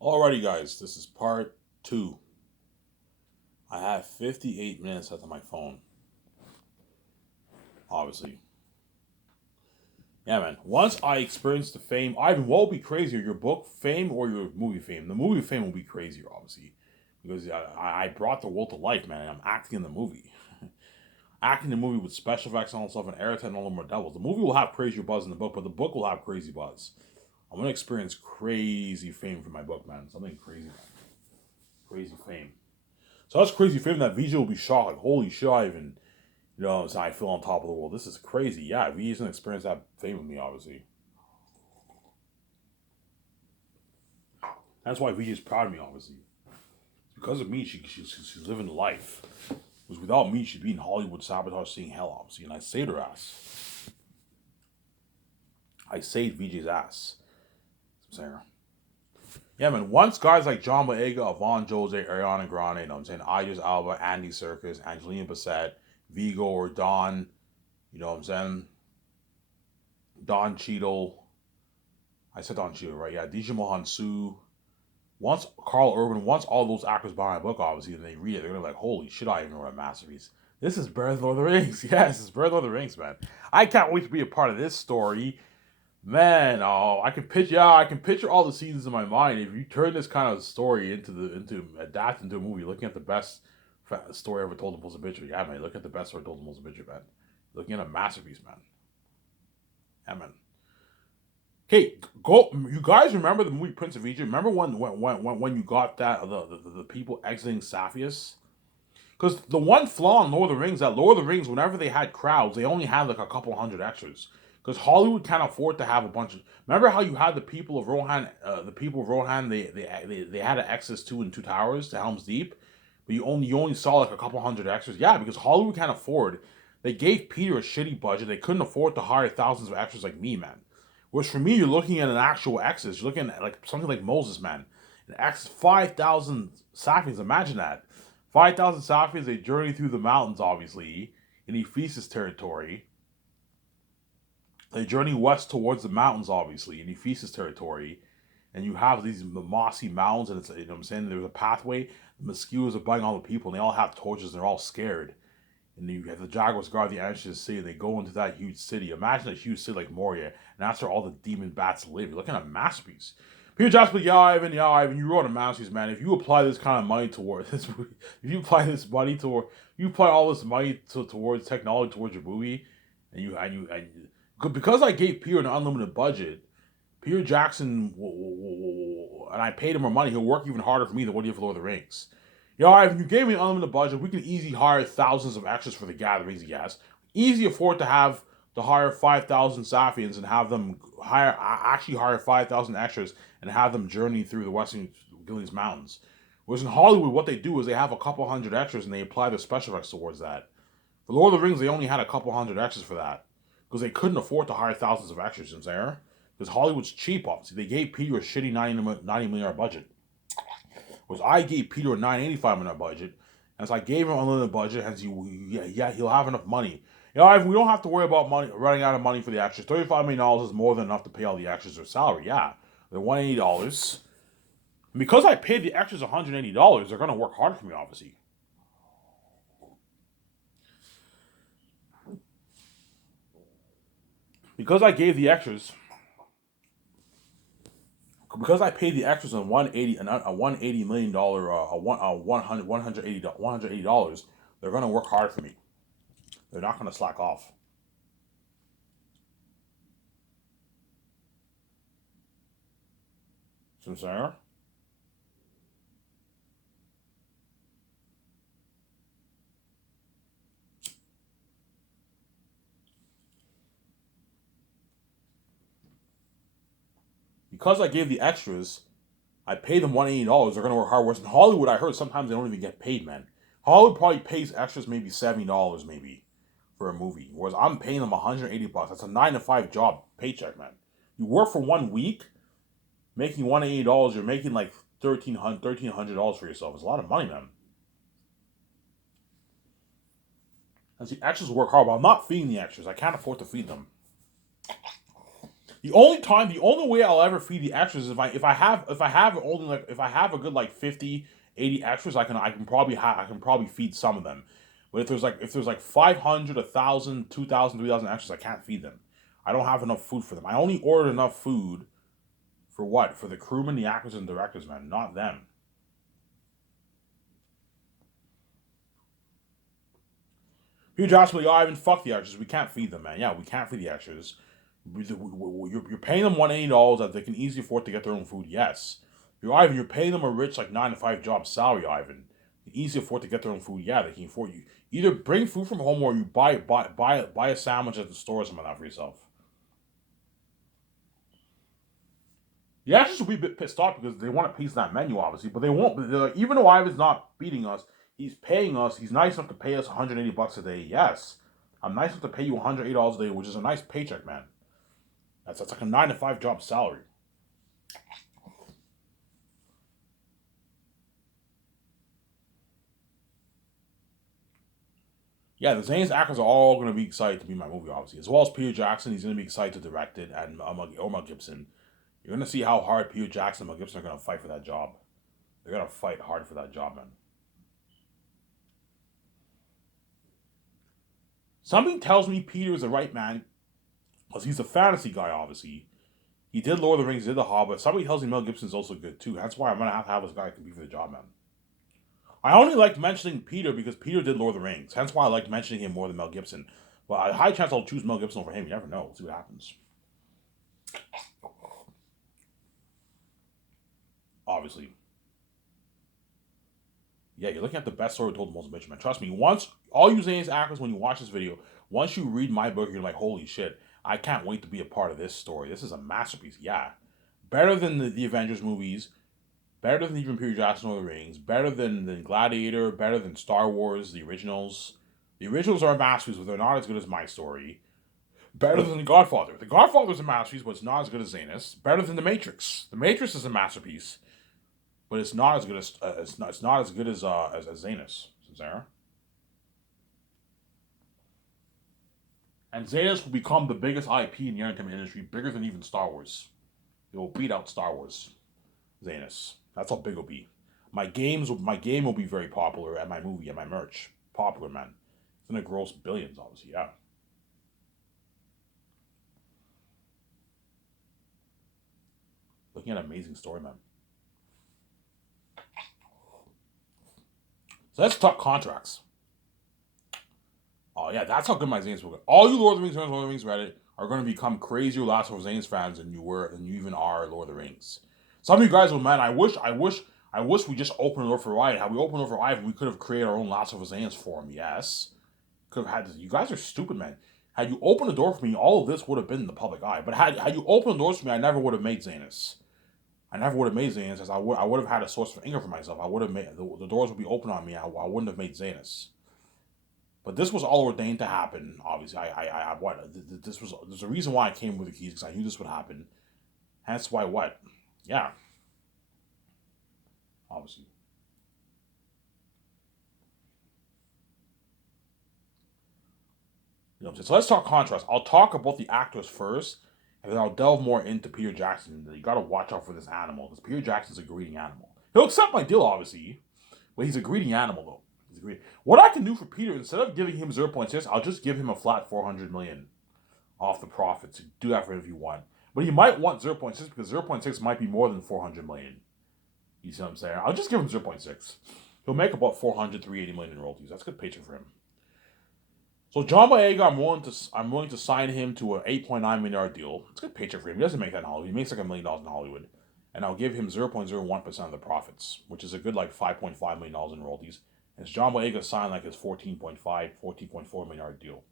Alrighty, guys, this is part two. I have 58 minutes left on my phone, obviously. Yeah, man. Once I experience the fame, Ivan, what will be crazier, your book fame or your movie fame? The movie fame will be crazier, obviously, because I brought the world to life, man, and I'm acting in the movie. Acting in the movie with special effects and all that stuff and Airhead and all the more devils. The movie will have crazier buzz in the book, but the book will have crazy buzz. I'm gonna experience crazy fame for my book, man. Something crazy, man. Crazy fame. So that's crazy fame that VJ will be shocked. Like, holy shit, Ivan. So I feel on top of the world. This is crazy. Yeah, VJ's gonna experience that fame with me, obviously. That's why VJ's proud of me, obviously. Because of me, she's living the life. Because without me, she'd be in Hollywood sabotage seeing hell, obviously. And I saved her ass. I saved VJ's ass. That's what I'm saying. Yeah, man. Once guys like John Boyega, Avon Jose, Ariana Grande, I'm saying, Idris Alba, Andy Serkis, Angelina Bassett, Vigo or Don, I'm saying? Don Cheadle. I said Don Cheadle, right? Yeah, Deja Mohan Sue. Once Carl Urban, once all those actors buy my book, obviously, and they read it, they're gonna be like, holy shit, I even wrote a masterpiece. This is Birth of the Rings. Yes, it's Birth of the Rings, man. I can't wait to be a part of this story. Man, I can picture all the scenes in my mind. If you turn this kind of story into adapt into a movie, looking at the best story ever told in Most Obituary. Yeah, man, look at the best story told in Most Obituary, man. Looking at a masterpiece, man. Yeah, man. Okay, go. You guys remember the movie Prince of Egypt? Remember when you got that the people exiting Sapphires? Because the one flaw in Lord of the Rings, that Lord of the Rings, whenever they had crowds, they only had like a couple hundred extras. Because Hollywood can't afford to have a bunch of. Remember how you had the people of Rohan, they had an access to in Two Towers to Helm's Deep, but you only saw like a couple hundred extras. Yeah, because Hollywood can't afford. They gave Peter a shitty budget. They couldn't afford to hire thousands of extras like me, man. Which for me, you're looking at an actual exodus. You're looking at like something like Moses, man. An X 5,000 Sapiens. Imagine that. 5,000 Sapiens, they journey through the mountains, obviously, in Ephesus territory. They journey west towards the mountains, obviously, in Ephesus territory. And you have these mossy mountains, and it's, what I'm saying? There's a pathway. The mosquitoes are biting all the people, and they all have torches, and they're all scared. And you have the Jaguars guard the entrance to the city. They go into that huge city. Imagine a huge city like Moria, and that's where all the demon bats live. You're looking at a masterpiece. Peter Jasper, yeah, Ivan, you wrote a masterpiece, man. If you apply this kind of money towards this, if you apply this money toward, you apply all this money towards technology towards your movie, because I gave Peter an unlimited budget, Peter Jackson, and I paid him more money. He'll work even harder for me than what he did for Lord of the Rings. If you gave me an unlimited budget, we can easily hire thousands of extras for the gatherings. Yes, easy afford to hire 5,000 Safians and have them hire 5,000 extras and have them journey through the Western Gillies Mountains. Whereas in Hollywood, what they do is they have a couple hundred extras and they apply their special effects towards that. For Lord of the Rings, they only had a couple hundred extras for that because they couldn't afford to hire thousands of extras. You know what I'm saying? Because Hollywood's cheap, obviously. They gave Peter a shitty $90 million budget. Was I gave Peter a $985 million budget, and so I gave him a unlimited budget, and he'll have enough money. We don't have to worry about money running out of money for the extras. $35 million is more than enough to pay all the extras their salary. Yeah, they're $180. Because I paid the extras $180, they're gonna work hard for me, obviously. Because I gave the extras, because I paid the extras on 180 a $180 million $180, they're gonna work hard for me. They're not gonna slack off. So, sir, because I gave the extras, I paid them $180. They're gonna work hard. Whereas in Hollywood, I heard sometimes they don't even get paid, man. Hollywood probably pays extras maybe $70 maybe for a movie, whereas I'm paying them $180. That's a 9 to 5 job paycheck, man. You work for 1 week, making $180. You're making like $1,300 for yourself. It's a lot of money, man. And the extras work hard, but I'm not feeding the extras. I can't afford to feed them. The only way I'll ever feed the extras is if I have only like if I have a good like 50, 80 extras, I can probably feed some of them. But if there's like 500, 1,000, 2,000, 3,000 extras, I can't feed them. I don't have enough food for them. I only ordered enough food for what? For the crewmen, the actors, and directors, man, not them. Peter Johnson, like, oh, Ivan, fuck the extras. We can't feed them, man. Yeah, we can't feed the extras. You're paying them $180 that they can easily afford to get their own food. Yes, you're paying them a rich like 9 to 5 job salary, Ivan. They can easily afford to get their own food. Yeah, they can afford you. Either bring food from home or you buy a sandwich at the store or something like that for yourself. The actors will be a bit pissed off because they want a piece of that menu, obviously, but they won't. But they're like, even though Ivan's not beating us, he's paying us. He's nice enough to pay us $180 a day. Yes, I'm nice enough to pay you $180 a day, which is a nice paycheck, man. That's like a 9 to 5 job salary. Yeah, the Zane's actors are all going to be excited to be in my movie, obviously. As well as Peter Jackson, he's going to be excited to direct it, and Mel Gibson. You're going to see how hard Peter Jackson and Mel Gibson are going to fight for that job. They're going to fight hard for that job, man. Something tells me Peter is the right man, because he's a fantasy guy, obviously. He did Lord of the Rings, he did The Hobbit. Somebody tells me Mel Gibson's also good, too. That's why I'm going to have this guy compete for the job, man. I only like mentioning Peter because Peter did Lord of the Rings. Hence why I like mentioning him more than Mel Gibson. But a high chance I'll choose Mel Gibson over him. You never know. We'll see what happens. Obviously. Yeah, you're looking at the best story told the most bitch, man. Trust me, once, all you Zane's actors, when you watch this video, once you read my book, you're like, holy shit, I can't wait to be a part of this story. This is a masterpiece. Yeah. Better than the Avengers movies, better than even Peter Jackson or the Rings, better than Gladiator, better than Star Wars, the originals. The originals are a masterpiece, but they're not as good as my story. Better than The Godfather. The Godfather is a masterpiece, but it's not as good as Zanus. Better than The Matrix. The Matrix is a masterpiece, but it's not as good as it's not as good as Zanus. Sarah. And Zanus will become the biggest IP in the entertainment industry, bigger than even Star Wars. It will beat out Star Wars. Zanus. That's how big it'll be. My game will be very popular, and my movie and my merch popular, man. It's gonna gross billions, obviously. Yeah. Looking at an amazing story, man. So let's talk contracts. Oh yeah, that's how good my Zanes will get. All you Lord of the Rings fans, Lord of the Rings Reddit are going to become crazier Last of Zanes fans than you even are Lord of the Rings. Some of you guys will, man. I wish we just opened the door for Riot. Had we opened the door for Riot, we could have created our own Last of Zanes forum. Yes, could have had this. You guys are stupid, man. Had you opened the door for me, all of this would have been in the public eye. But had you opened the doors for me, I never would have made Zanus. I never would have made Zanus, as I would have had a source of income for myself. I would have made the doors would be open on me. I wouldn't have made Zanus. But this was all ordained to happen. Obviously, there's a reason why I came with the keys because I knew this would happen. Hence why what? Yeah, obviously. You know what I'm saying? So let's talk contrast. I'll talk about the actors first, and then I'll delve more into Peter Jackson. You got to watch out for this animal because Peter Jackson's a greedy animal. He'll accept my deal, obviously, but he's a greedy animal though. He's a greedy. What I can do for Peter, instead of giving him 0.6, I'll just give him a flat 400 million off the profits. Do that for him if you want. But he might want 0.6 because 0.6 might be more than 400 million. You see what I'm saying? I'll just give him 0.6. He'll make about 400, 380 million in royalties. That's a good paycheck for him. So John Boyega, I'm willing to sign him to an $8.9 million deal. It's a good paycheck for him. He doesn't make that in Hollywood. He makes like $1 million in Hollywood. And I'll give him 0.01% of the profits, which is a good like $5.5 million in royalties. And John Boyega signed like his $14.4 million deal.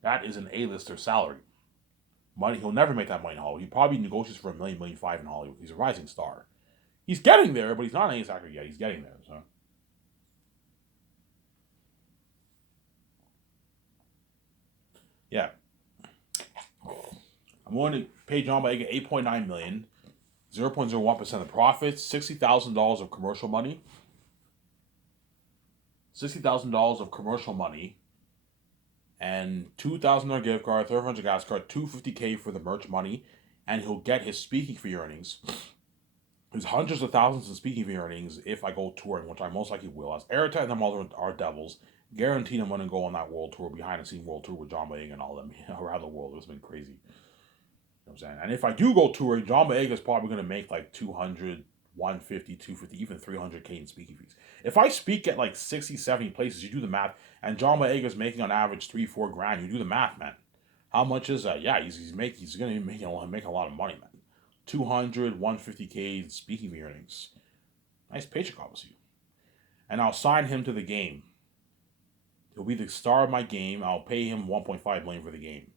That is an A-lister salary. Money, he'll never make that money in Hollywood. He probably negotiates for $1 million, $1.5 million in Hollywood. He's a rising star. He's getting there, but he's not an ace actor yet. He's getting there. So, yeah. I'm willing to pay John Boyega $8.9 million, 0.01% of profits, $60,000 of commercial money. $60,000 of commercial money. and $2,000 gift card, 300 gas card, $250K for the merch money, and he'll get his speaking fee earnings. There's hundreds of thousands in speaking fee earnings if I go touring, which I most likely will. As Airtight and them all are devils, guaranteed I'm going to go on that world tour, behind the scene world tour with John Boyega and all them around the world. It's been crazy. You know what I'm saying? And if I do go touring, John Boyega is probably going to make like 200, 150, 250, even 300K in speaking fees. If I speak at like 60, 70 places, you do the math, and John Boyega is making on average 3-4 grand, you do the math, man. How much is that? Yeah, he's going to be making a lot of money, man. 200, 150K speaking fee earnings. Nice paycheck, obviously. And I'll sign him to the game. He'll be the star of my game. I'll pay him 1.5 million for the game.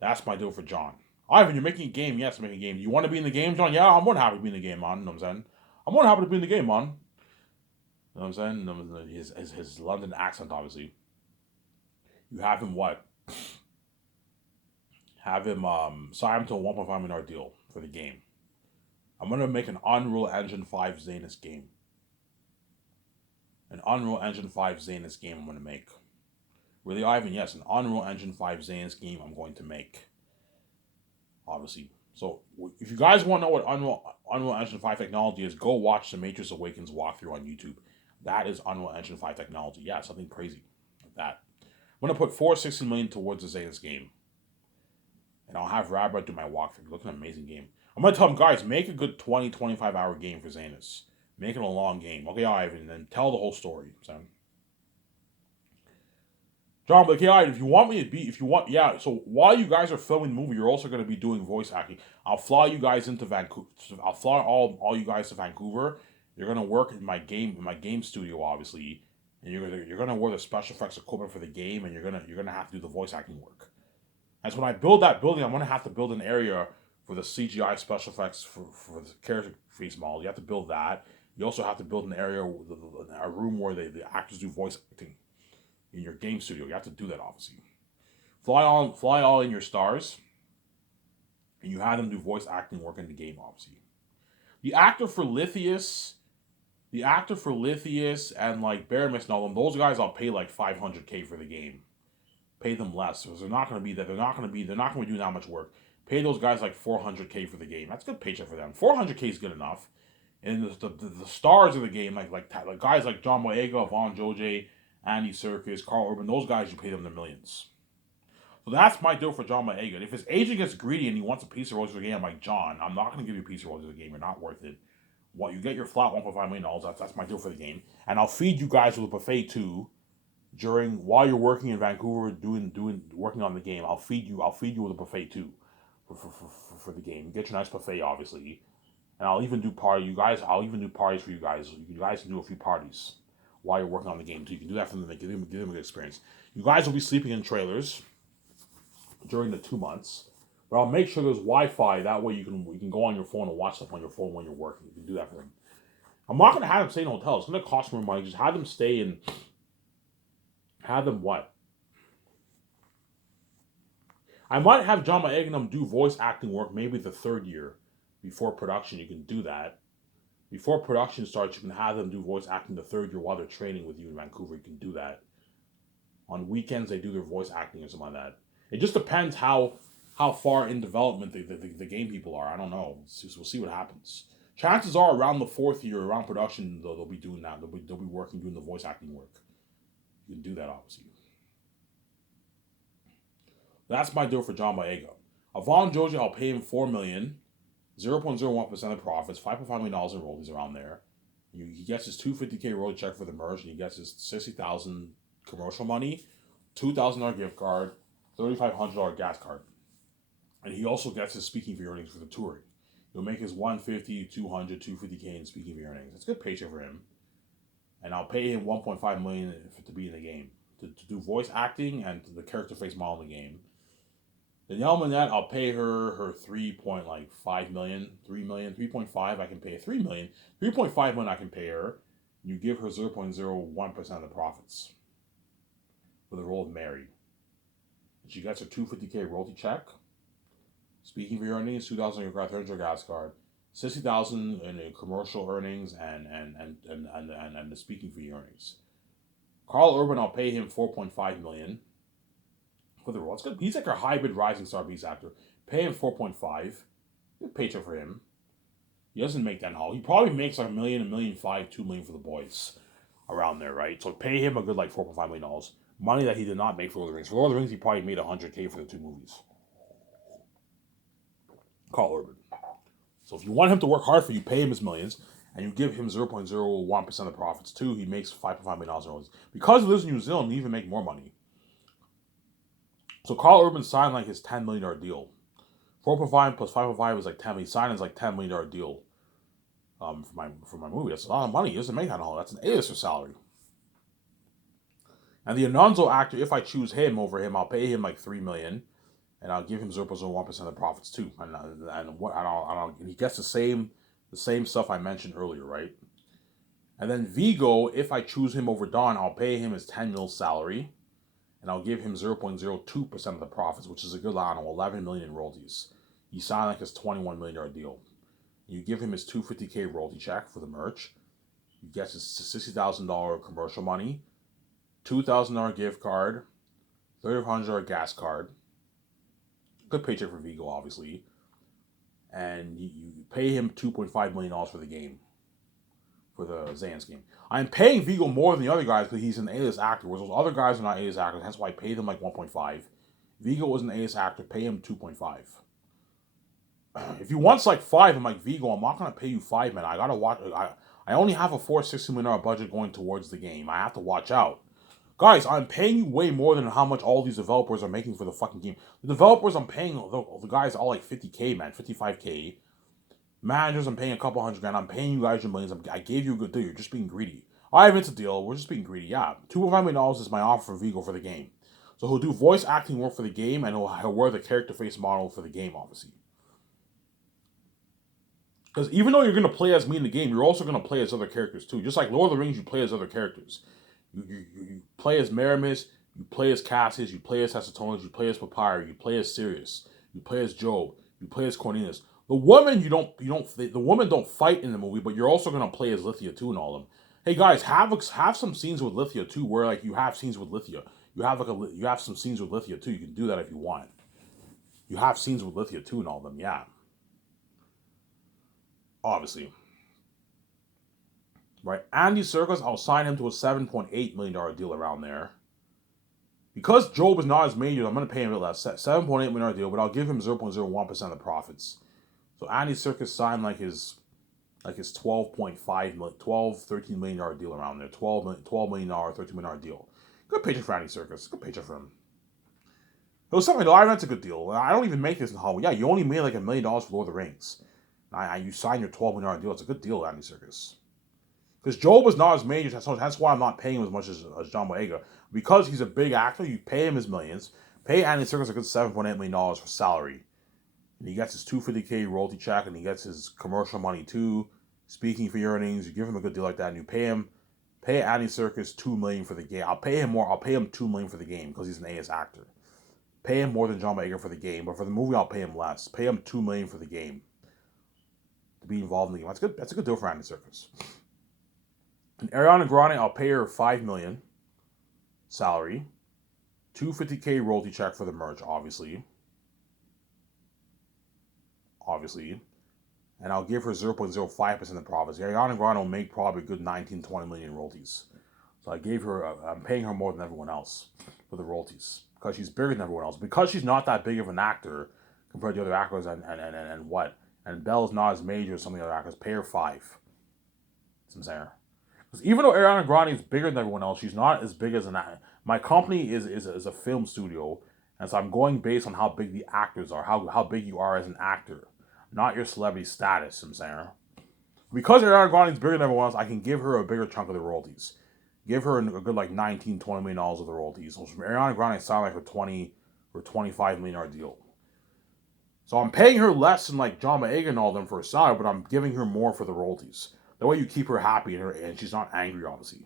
That's my deal for John. Ivan, you're making a game. Yes, I'm making a game. You want to be in the game, John? Yeah, I'm more than happy to be in the game, man. You know what I'm saying? I'm more than happy to be in the game, man. You know what I'm saying? His London accent, obviously. You have him what? Have him sign him to a $1.5 million deal for the game. I'm going to make an Unreal Engine 5 Zanus game. An Unreal Engine 5 Zanus game I'm going to make. Really, Ivan? Yes, an Unreal Engine 5 Zanus game I'm going to make. Obviously. So, if you guys want to know what Unreal Engine 5 technology is, go watch the Matrix Awakens walkthrough on YouTube. That is Unreal Engine 5 technology. Yeah, something crazy like that. I'm going to put $460 million towards the Zanus game. And I'll have Rabra do my walkthrough. Look, an amazing game. I'm going to tell them, guys, make a good 20, 25 hour game for Zanus. Make it a long game. Okay, Ivan, and then tell the whole story. So, John, but okay, Ivan, if you want me to be, yeah, so while you guys are filming the movie, you're also going to be doing voice acting. I'll fly you guys into Vancouver. I'll fly all you guys to Vancouver. You're going to work in my game studio, obviously. And you're gonna wear the special effects equipment for the game, and you're gonna have to do the voice acting work. And so when I build that building, I'm gonna have to build an area for the CGI special effects for the character face model. You have to build that. You also have to build an area, a room where the actors do voice acting in your game studio. You have to do that, obviously. Fly all in your stars, and you have them do voice acting work in the game, obviously. The actor for Lithius and like Baramis and all them, those guys I'll pay like 500K for the game. Pay them less because they're not going to be doing that much work. Pay those guys like 400K for the game. That's a good paycheck for them. 400K is good enough. And the stars of the game, like guys like John Boyega, Von Jose, Andy Serkis, Carl Urban, those guys, you pay them the millions. So that's my deal for John Boyega. If his agent gets greedy and he wants a piece of Roses of the game, I'm like, John, I'm not going to give you a piece of Roses of the game. You're not worth it. Well, you get your flat $1.5 million. That's my deal for the game. And I'll feed you guys with a buffet too. While you're working in Vancouver working on the game, I'll feed you with a buffet too for the game. Get your nice buffet, obviously. And I'll even do parties for you guys. You guys can do a few parties while you're working on the game too. You can do that for them, give them a good experience. You guys will be sleeping in trailers during the 2 months. But I'll make sure there's Wi-Fi. That way you can go on your phone and watch stuff on your phone when you're working. You can do that for them. I'm not gonna have them stay in hotels. It's gonna cost more money. Just have them stay in. Have them what? I might have John Boyega do voice acting work maybe the third year before production. You can do that. Before production starts, you can have them do voice acting the third year while they're training with you in Vancouver. You can do that. On weekends, they do their voice acting or something like that. It just depends how far in development the game people are. I don't know. We'll see what happens. Chances are around the fourth year, around production, they'll be doing that. They'll be working, doing the voice acting work. You can do that, obviously. That's my deal for John Boyega. Avon Joji, I'll pay him $4 million, 0.01% of profits, $5.5 million in royalties around there. He gets his $250K royalty check for the merge, and he gets his $60,000 commercial money, $2,000 gift card, $3,500 gas card. And he also gets his speaking fee earnings for the touring. He'll make his $150, $200, $250K in speaking fee earnings. It's a good paycheck for him. And I'll pay him $1.5 million to be in the game, to do voice acting and the character face model in the game. Danielle Manette, I'll pay her 3.5 million, 3 million, 3.5. I can pay her 3 million, 3.5 million. I can pay her. You give her 0.01% of the profits for the role of Mary. And she gets her $250K royalty check. Speaking for your earnings, $2,000 $300 gas card, $60,000 in commercial earnings and the speaking fee earnings. Carl Urban, I'll pay him $4.5 million. for the role. It's good. He's like a hybrid rising star beast actor. Pay him 4.5. Good paycheck for him. He doesn't make that haul. He probably makes like $1 million, $1.5 million, $2 million for the boys around there, right? So pay him a good like $4.5 million. Money that he did not make for Lord of the Rings. For Lord of the Rings, he probably made $100K for the 2 movies. Carl Urban. So if you want him to work hard for you, pay him his millions, and you give him 0.01% of the profits too. He makes $5.5 million. Because he lives in New Zealand, he even make more money. So Carl Urban signed like his $10 million deal. 4.5 plus 5.5 is like 10. He signed his like $10 million deal. For my movie, that's a lot of money. He doesn't make that all. That's an A-lister salary. And the Anonzo actor, if I choose him over him, I'll pay him like $3 million, and I'll give him 0.01% of the profits too. And he gets the same stuff I mentioned earlier, right? And then Vigo, if I choose him over Don, I'll pay him his 10 mil salary, and I'll give him 0.02% of the profits, which is a good amount, 11 million in royalties. He signed like his $21 million deal. You give him his $250K royalty check for the merch. He gets his $60,000 commercial money, $2,000 gift card, $3,500 gas card. Good paycheck for Vigo, obviously. And you pay him $2.5 million for the game, for the Zans game. I'm paying Vigo more than the other guys because he's an A-list actor, whereas those other guys are not A-list actors. That's why I paid them like 1.5. Vigo was an A-list actor, pay him 2.5. If you want like 5, I'm like, Vigo, I'm not gonna pay you 5, man. I gotta watch. I only have a $460 million budget going towards the game. I have to watch out, guys. I'm paying you way more than how much all these developers are making for the fucking game. The developers, I'm paying the guys all like 50K, man, 55K. Managers, I'm paying a couple $100,000. I'm paying you guys your millions. I gave you a good deal. You're just being greedy. I have it's a deal. We're just being greedy. Yeah, $2.5 million is my offer for Vigo for the game. So he'll do voice acting work for the game, and he'll wear the character face model for the game, obviously. Because even though you're going to play as me in the game, you're also going to play as other characters too. Just like Lord of the Rings, you play as other characters. You play as Maramis, you play as Cassius, you play as Hesatonis, you play as Papyri, you play as Sirius, you play as Job, you play as Cornelius. The woman the women don't fight in the movie, but you're also going to play as Lithia too and all of them. Hey guys, have some scenes with Lithia too, where like you have scenes with Lithia. You have some scenes with Lithia too. You can do that if you want. You have scenes with Lithia too and all of them, yeah. Obviously. Right? Andy Serkis, I'll sign him to a $7.8 million deal around there. Because Job is not as major, I'm going to pay him a bit less. $7.8 million deal, but I'll give him 0.01% of the profits. So Andy Serkis signed like his 13 million dollar deal around there. $12 million, $13 million deal. Good paycheck for Andy Serkis. Good paycheck for him. It was something, that's a good deal. I don't even make this in Hollywood. Yeah, you only made like $1 million for Lord of the Rings. You signed your $12 million deal. It's a good deal, Andy Serkis. Because Job was not as major, that's why I'm not paying him as much as John Boyega. Because he's a big actor, you pay him his millions. Pay Andy Serkis a good $7.8 million for salary. And he gets his $250K royalty check, and he gets his commercial money too. Speaking for your earnings, you give him a good deal like that, and you pay Andy Serkis $2 million for the game. I'll pay him more. I'll pay him $2 million for the game because he's an A-list actor. Pay him more than John Boyega for the game, but for the movie, I'll pay him less. Pay him $2 million for the game to be involved in the game. That's good. That's a good deal for Andy Serkis. And Ariana Grande, I'll pay her $5 million salary, $250K royalty check for the merch, obviously, and I'll give her 0.05% of profits. Ariana Grande will make probably a good 19-20 million in royalties. So I'm paying her more than everyone else for the royalties because she's bigger than everyone else. Because she's not that big of an actor compared to other actors, and Belle's not as major as some of the other actors. Pay her 5. That's what I'm saying. Because even though Ariana Grande is bigger than everyone else, she's not as big as an actor. My company is a film studio, and so I'm going based on how big the actors are, how big you are as an actor, not your celebrity status. I'm saying. Because Ariana Grande is bigger than everyone else, I can give her a bigger chunk of the royalties. Give her a good like $19-20 million of the royalties. So from Ariana Grande, sound like a $20 or $25 million deal. So I'm paying her less than like John Boyega and all of them for a salary, but I'm giving her more for the royalties. That way you keep her happy and she's not angry, obviously.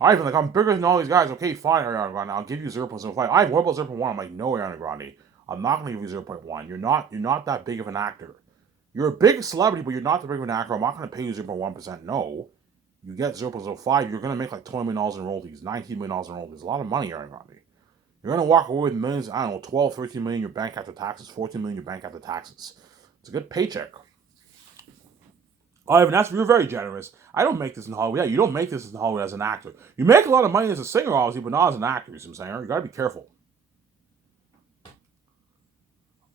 I'm bigger than all these guys. Okay, fine, Ariana Grande. I'll give you 0.05. What about 0.1? I'm like, no, Ariana Grande. I'm not going to give you 0.1. You're not that big of an actor. You're a big celebrity, but you're not that big of an actor. I'm not going to pay you 0.1%. No. You get 0.05. You're going to make like $20 million in royalties, $19 million in royalties. A lot of money, Ariana Grande. You're going to walk away with millions, I don't know, 12, 13 million in your bank after taxes, 14 million in your bank after taxes. It's a good paycheck. Oh, Evan, you're very generous. I don't make this in Hollywood. Yeah, you don't make this in Hollywood as an actor. You make a lot of money as a singer, obviously, but not as an actor. You see what I'm saying? You got to be careful.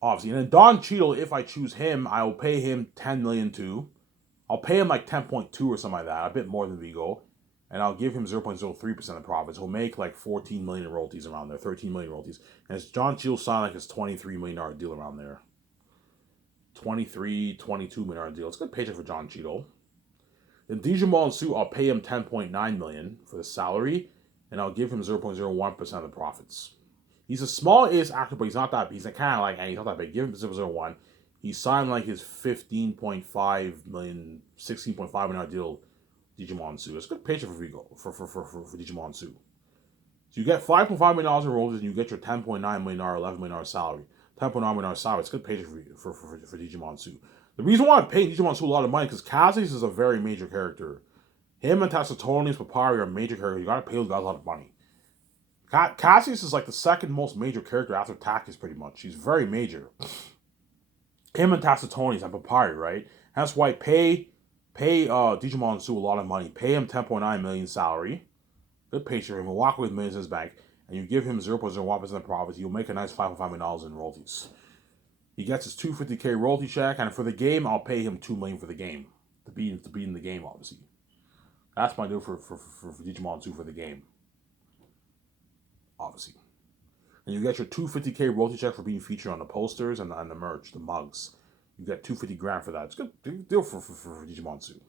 Obviously. And then Don Cheadle, if I choose him, I will pay him $10 million too. I'll pay him like 10.2 or something like that, a bit more than Vigo. And I'll give him 0.03% of profits. He'll make like 14 million in royalties around there, 13 million royalties. And it's John Cheadle signed like his $23 million deal around there. 23, $22 million deal. It's a good paycheck for John Cheadle. Then Digimon Su, I'll pay him 10.9 million for the salary, and I'll give him 0.01% of the profits. He's a small ace actor, but he's not that. He's kind of like, and he's not that big. Give him 0.01. He signed like his 15.5 million, 16.5 million deal. Digimon Su. It's a good paycheck for Vigo for Digimon Su. So you get $5.5 million in royalties, and you get your $10.9 million, $11 million salary. $10.9 million salary. It's a good paycheck for Digimon Su. The reason why I'm paying Digimon Su a lot of money is because Cassius is a very major character. Him and Tassitonis, Papari are major characters. You gotta pay those guys a lot of money. Cassius is like the second most major character after Takis, pretty much. He's very major. Him and Tassitonis and Papari, right? That's why pay Digimon Su a lot of money. Pay him 10.9 million salary. Good paycheck for him. He'll walk away with millions in his bank. And you give him 0.01% of profits, you'll make a nice $5.5 million in royalties. He gets his $250K royalty check, and for the game, I'll pay him $2 million for the game. To be in the game, obviously. That's my deal for Digimon Su for the game. Obviously. And you get your $250K royalty check for being featured on the posters and the merch, the mugs. You get $250,000 for that. It's a good deal for Digimon Su.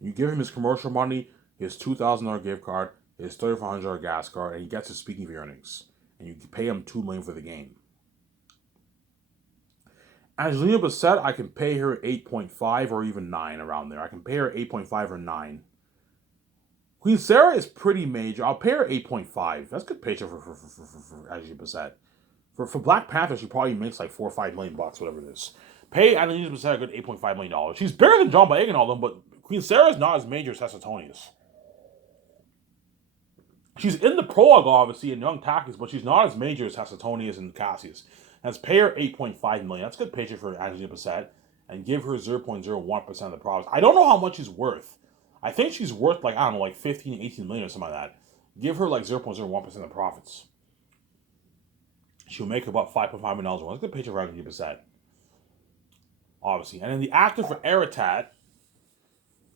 You give him his commercial money, his $2,000 gift card, his $3,500 gas card, and he gets his speaking fee earnings. And you pay him $2 million for the game. Angelina Bassett, I can pay her 8.5 or even 9 around there. I can pay her 8.5 or 9. Queen Sarah is pretty major. I'll pay her 8.5. That's a good paycheck for Angelina Bassett. For Black Panther, she probably makes like $4 or $5 million, whatever it is. Pay Angelina Bassett a good $8.5 million. She's bigger than John Boyega and all them, but Queen Sarah is not as major as Tassitonis. She's in the prologue, obviously, in Young Takis, but she's not as major as Tassitonius and Cassius. That's pay her $8.5 million. That's a good paycheck for Angelina Bassett. And give her 0.01% of the profits. I don't know how much she's worth. I think she's worth like, I don't know, like 15, 18 million or something like that. Give her like 0.01% of the profits. She'll make about $5.5 million. That's a good paycheck for Angelina Bassett. Obviously. And then the actor for Aratat,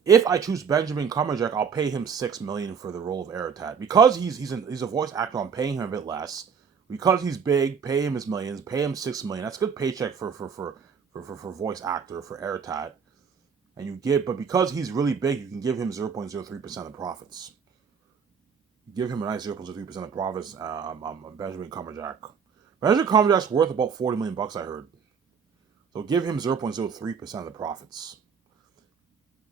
if I choose Benjamin Cumberbatch, I'll pay him $6 million for the role of Aratat. Because he's a voice actor, I'm paying him a bit less. Because he's big, pay him his millions, pay him $6 million. That's a good paycheck for voice actor for Aratat. And but because he's really big, you can give him 0.03% of profits. Give him a nice 0.03% of profits. Benjamin Cumberbatch. Benjamin Cumberbatch's worth about $40 million, I heard. So give him 0.03% of the profits.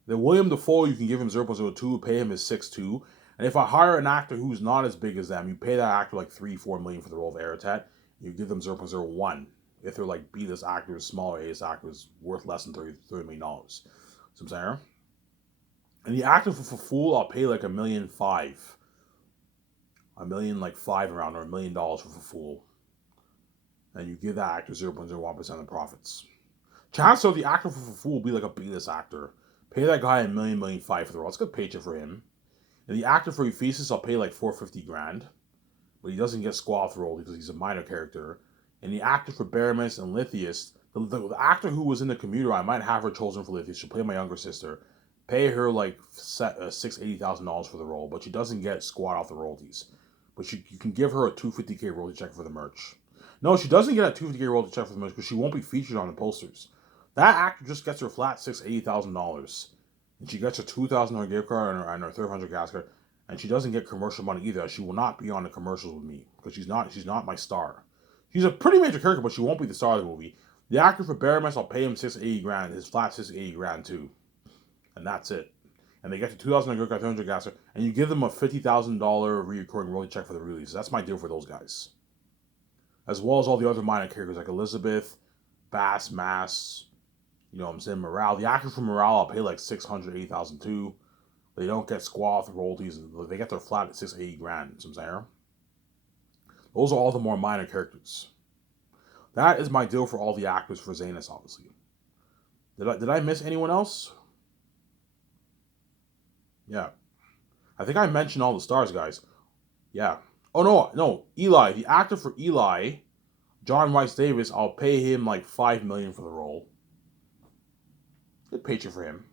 Then William Dafoe, you can give him 0.02, pay him his 6.2. And if I hire an actor who's not as big as them, you pay that actor like $3-4 million for the role of Aratat. You give them 0.01. If they're like B-list actors, smaller A-list actors, worth less than $30 million. So I'm saying. And the actor for Fool, I'll pay like $1.5 million. $1.5 million around, or $1 million for Fool. And you give that actor 0.01% of the profits. Chances are the actor for Fool will be like a B-list actor. Pay that guy $1 million, $1.5 million for the role. It's a good paycheck for him. And the actor for Ephesus, I'll pay like $450,000. But he doesn't get squat the role because he's a minor character. And the actor for Baramis and Lithius, the actor who was in the Commuter, I might have her chosen for Lithius. She'll play my younger sister. Pay her like $80,000 for the role, but she doesn't get squat off the royalties. But you can give her a $250K royalty check for the merch. No, she doesn't get a $250K royalty check for the merch because she won't be featured on the posters. That actor just gets her flat $80,000. And she gets a $2,000 gift card and her $300 gas card. And she doesn't get commercial money either. She will not be on the commercials with me because she's not my star. She's a pretty major character, but she won't be the star of the movie. The actor for Baramis, I'll pay him $680,000. His flat $680,000 too, and that's it. And they get the $2,000 gift card, $300 gas card, and you give them a $50,000 recurring royalty check for the release. That's my deal for those guys, as well as all the other minor characters like Elizabeth, Bass, Mass. You know what I'm saying? Morale. The actor for Morale, I'll pay like $680,000 too. They don't get squat royalties. They get their flat at $680,000. You know what I'm saying? Those are all the more minor characters. That is my deal for all the actors for Zanus, obviously. Did I miss anyone else? Yeah. I think I mentioned all the stars, guys. Yeah. Oh, no. Eli. The actor for Eli, John Rhys Davis, I'll pay him like $5 million for the role. Good paycheck for him.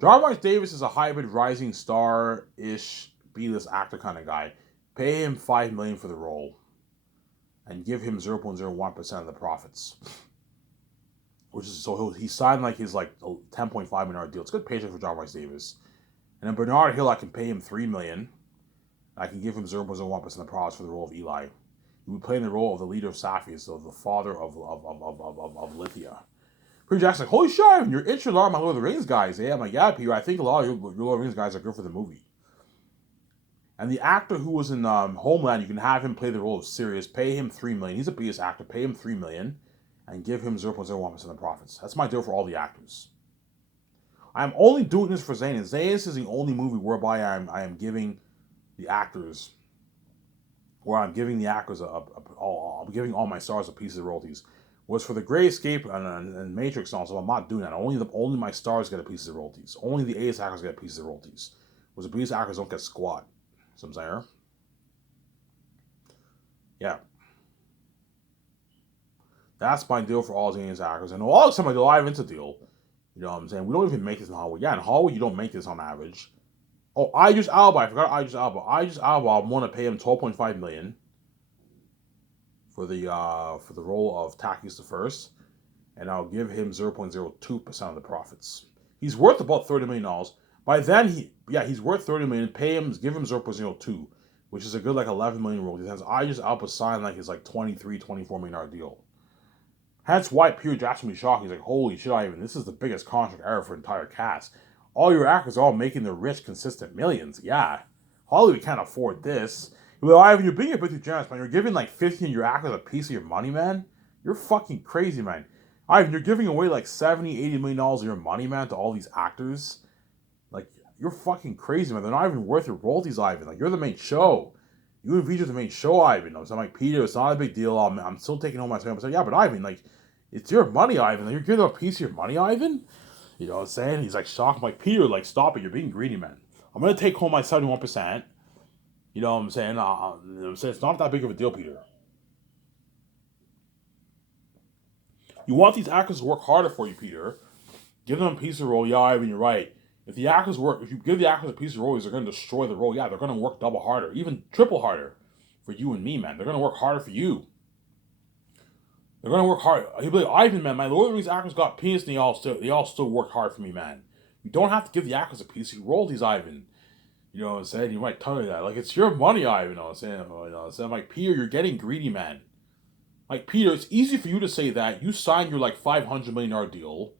John Rhys Davis is a hybrid rising star-ish B-list actor kind of guy. Pay him $5 million for the role. And give him 0.01% of the profits. Which is, so he signed like his like $10.5 million deal. It's a good paycheck for John Rhys Davis. And then Bernard Hill, I can pay him $3 million. I can give him 0.01% of the profits for the role of Eli. He would play in the role of the leader of Sapphire, so the father of Lithia. Peter Jackson's like, holy shit, you're interested in a lot of my Lord of the Rings guys. Yeah, I'm like, yeah, Peter, I think a lot of your Lord of the Rings guys are good for the movie. And the actor who was in Homeland, you can have him play the role of Sirius, pay him $3 million. He's a BS actor, pay him $3 million, and give him 0.01% of the profits. That's my deal for all the actors. I'm only doing this for Zanus. Zanus is the only movie whereby I am giving the actors, where I'm giving the actors I'm giving all my stars a piece of the royalties. Was for the Great Escape and Matrix also. I'm not doing that. Only my stars get a piece of the royalties. Only the A-list actors get a piece of the royalties. Whereas the B-list actors don't get squat. So I'm saying, yeah. That's my deal for all Zanus actors. And all of a sudden, the live into deal. You know what I'm saying? We don't even make this in Hollywood. Yeah, in Hollywood, you don't make this on average. Oh, Idris Elba. I forgot Idris Elba. Idris Elba, I want to pay him $12.5 million for the role of Takis the First, and I'll give him 0.02% of the profits. He's worth about $30 million. By then, he's worth $30 million. Pay him, give him 0.02, which is a good like $11 million role. He has Idris Elba signed like his like $24 million deal. Hence why Peter Jackson was shocked. He's like, holy shit, Ivan, this is the biggest contract ever for an entire cast. All your actors are all making their rich, consistent millions. Yeah. Hollywood can't afford this. Well, Ivan, you're being a bit too generous, man. You're giving like 15 of your actors a piece of your money, man. You're fucking crazy, man. Ivan, you're giving away like $70, $80 million of your money, man, to all these actors. Like, you're fucking crazy, man. They're not even worth your royalties, Ivan. Like, you're the main show. You and VJ are the main show, Ivan. So I'm like, Peter, it's not a big deal. I'm still taking home my 7%. Yeah, but Ivan, like, it's your money, Ivan. Like, you're giving a piece of your money, Ivan? You know what I'm saying? He's like shocked. I'm like, Peter, like, stop it. You're being greedy, man. I'm going to take home my 71%. You know what I'm saying? It's not that big of a deal, Peter. You want these actors to work harder for you, Peter. Give them a piece of the role. Yeah, Ivan, you're right. If you give the actors a piece of the role, they're going to destroy the role. Yeah, they're going to work double harder, even triple harder for you and me, man. They're going to work harder for you. They're going to work hard. He'll be like, Ivan, man, my Lord of the Rings actors got penis and they all still worked hard for me, man. You don't have to give the actors a piece of your royalties, Ivan. You know what I'm saying? You might tell me that. Like, it's your money, Ivan. You know what I'm saying? I'm like, Peter, you're getting greedy, man. Like, Peter, it's easy for you to say that. You signed your, like, $500 million deal.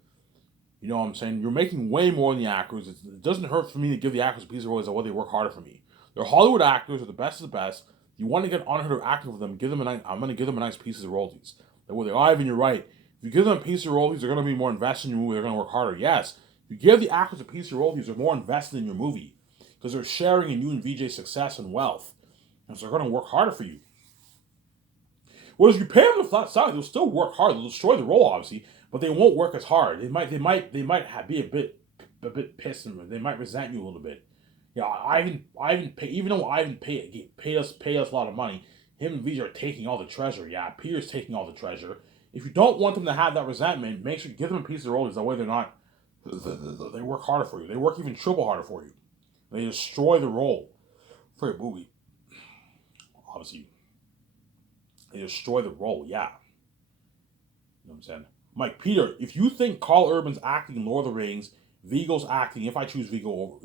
You know what I'm saying? You're making way more than the actors. It doesn't hurt for me to give the actors a piece of royalties while they work harder for me. They're Hollywood actors. They're the best of the best. You want to get unheard of acting for them, I'm going to give them a nice piece of the royalties. Like, well, Ivan, you're right. If you give them a piece of royalties, they're going to be more invested in your movie. They're going to work harder. Yes. If you give the actors a piece of royalties, they're more invested in your movie. Because they're sharing in you and VJ's success and wealth. And so they're going to work harder for you. Whereas if you pay them the flat salary, they'll still work hard. They'll destroy the role, obviously, but they won't work as hard. They might be a bit pissed and they might resent you a little bit. Yeah, Ivan pay, even though Ivan paid us a lot of money, him and VJ are taking all the treasure. Yeah, Peter's taking all the treasure. If you don't want them to have that resentment, make sure you give them a piece of the royalties. That way they're not. They work harder for you. They work even triple harder for you. They destroy the role for your movie. Obviously, they destroy the role. Yeah. You know what I'm saying? Mike, Peter, if you think Carl Urban's acting in Lord of the Rings, Viggo's acting, if I choose Viggo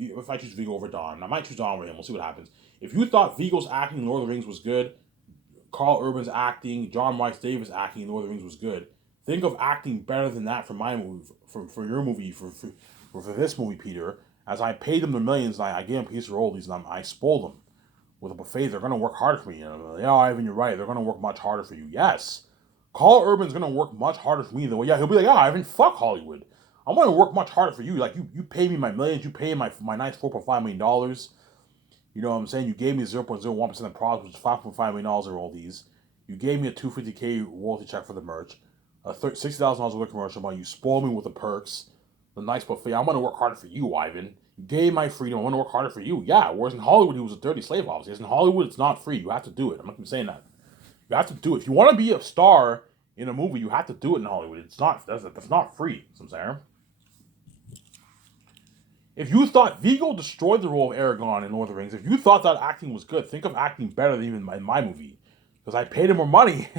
over Don, I might choose Don over him. We'll see what happens. If you thought Viggo's acting in Lord of the Rings was good, Carl Urban's acting, John Rhys Davis acting in Lord of the Rings was good, think of acting better than that for my movie, for your movie, for this movie, Peter. As I paid them the millions, and I gave them a piece of royalties, and I spoiled them with a buffet. They're going to work harder for me. You know, yeah, Ivan, you're right. They're going to work much harder for you. Yes. Carl Urban's going to work much harder for me than, yeah, he'll be like, yeah, Ivan, fuck Hollywood. I'm going to work much harder for you. Like, you pay me my millions. You pay my nice $4.5 million. You know what I'm saying? You gave me 0.01% of profits, which is $5.5 million in royalties. You gave me a $250K royalty check for the merch, a $60,000 worth of commercial money. You spoiled me with the perks, the nice buffet. I'm gonna work harder for you, Ivan. You gave my freedom. I'm gonna work harder for you. Yeah. Whereas in Hollywood, he was a dirty slave, obviously. In Hollywood, it's not free. You have to do it. I'm not even saying that. You have to do it. If you want to be a star in a movie, you have to do it in Hollywood. It's not that's not free. You know what I'm saying. If you thought Vigo destroyed the role of Aragorn in Lord of the Rings, if you thought that acting was good, think of acting better than even in my movie, because I paid him more money.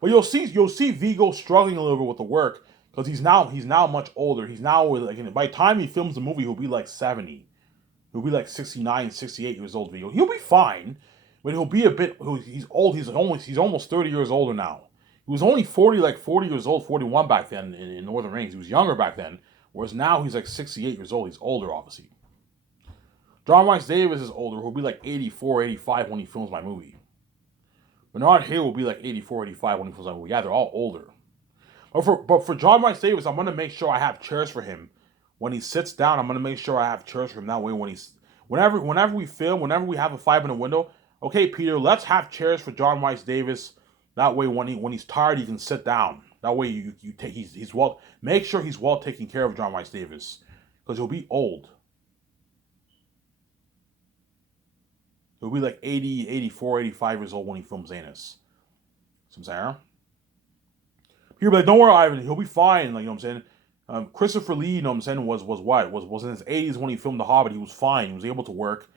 But you'll see Vigo struggling a little bit with the work because he's now much older. He's now like by the time he films the movie, he'll be like 70. He'll be like 69, 68 years old. Vigo. He'll be fine, but he'll be a bit. He's old. He's almost 30 years older now. He was only 40 years old, 41 back then in Northern Rings. He was younger back then. Whereas now he's like 68 years old. He's older, obviously. John Rhys Davis is older. He'll be like 84, 85 when he films my movie. Bernard Hill will be like 84, 85 when he films my movie. Yeah, they're all older. But for John Rhys Davis, I'm gonna make sure I have chairs for him when he sits down. I'm gonna make sure I have chairs for him. That way, whenever we film, whenever we have a 5 minute window, okay, Peter, let's have chairs for John Rhys Davis. That way, when he's tired, he can sit down. That way, you take he's well. Make sure he's well taken care of, John Rhys Davis, because he'll be old. He'll be like 80, 84, 85 years old when he films Anus. So I'm saying. He'll be like, don't worry, Ivan, he'll be fine. Like, you know what I'm saying? Christopher Lee, you know what I'm saying, was in his 80s when he filmed The Hobbit. He was fine. He was able to work.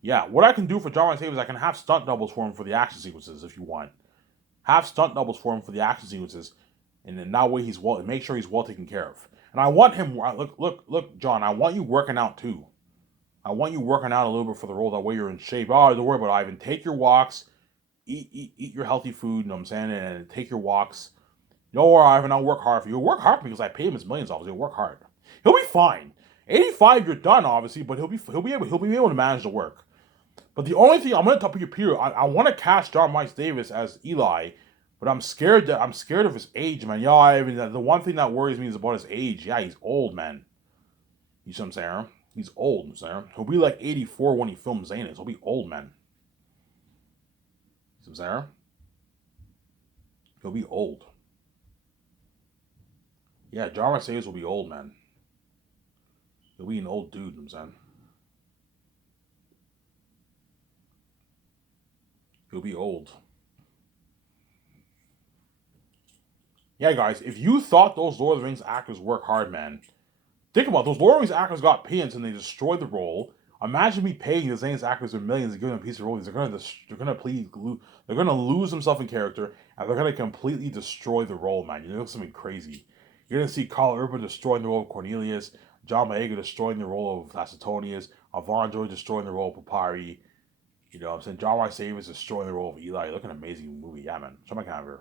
Yeah, what I can do for John Rhys Davis, I can have stunt doubles for him for the action sequences if you want. Have stunt doubles for him for the action sequences, and then that way make sure he's well taken care of. And I want him. Look, John. I want you working out too. I want you working out a little bit for the role. That way you're in shape. Oh, don't worry about it, Ivan. Take your walks. Eat your healthy food. You know what I'm saying? And take your walks. Don't worry, Ivan. I'll work hard for you. He'll work hard because I pay him his millions. Obviously, he'll work hard. He'll be fine. 85, you're done, obviously, but he'll be able to manage the work. But the only thing I'm going to tell you, Peter, I want to cast John Rhys Davis as Eli, but I'm scared of his age, man. Yeah, I mean, the one thing that worries me is about his age. Yeah, he's old, man. You see what I'm saying? He's old, I'm saying. He'll be like 84 when he films Zanus. He'll be old, man. You see what I'm saying? He'll be old. Yeah, John Rhys Davis will be old, man. He'll be an old dude, I'm saying. He'll be old. Yeah, guys, if you thought those Lord of the Rings actors work hard, man, think about it. Those Lord of the Rings actors got pins and they destroyed the role. Imagine me paying the Zane's actors their millions and giving them a piece of roles. They're gonna lose themselves in character and they're gonna completely destroy the role, man. You know something crazy. You're gonna see Carl Urban destroying the role of Cornelius, John Boyega destroying the role of Lacetonius, Avon Joy destroying the role of Papyri. You know what I'm saying? John Rhys Davis destroying the role of Eli. Look an amazing movie. Yeah, man. Show my camera.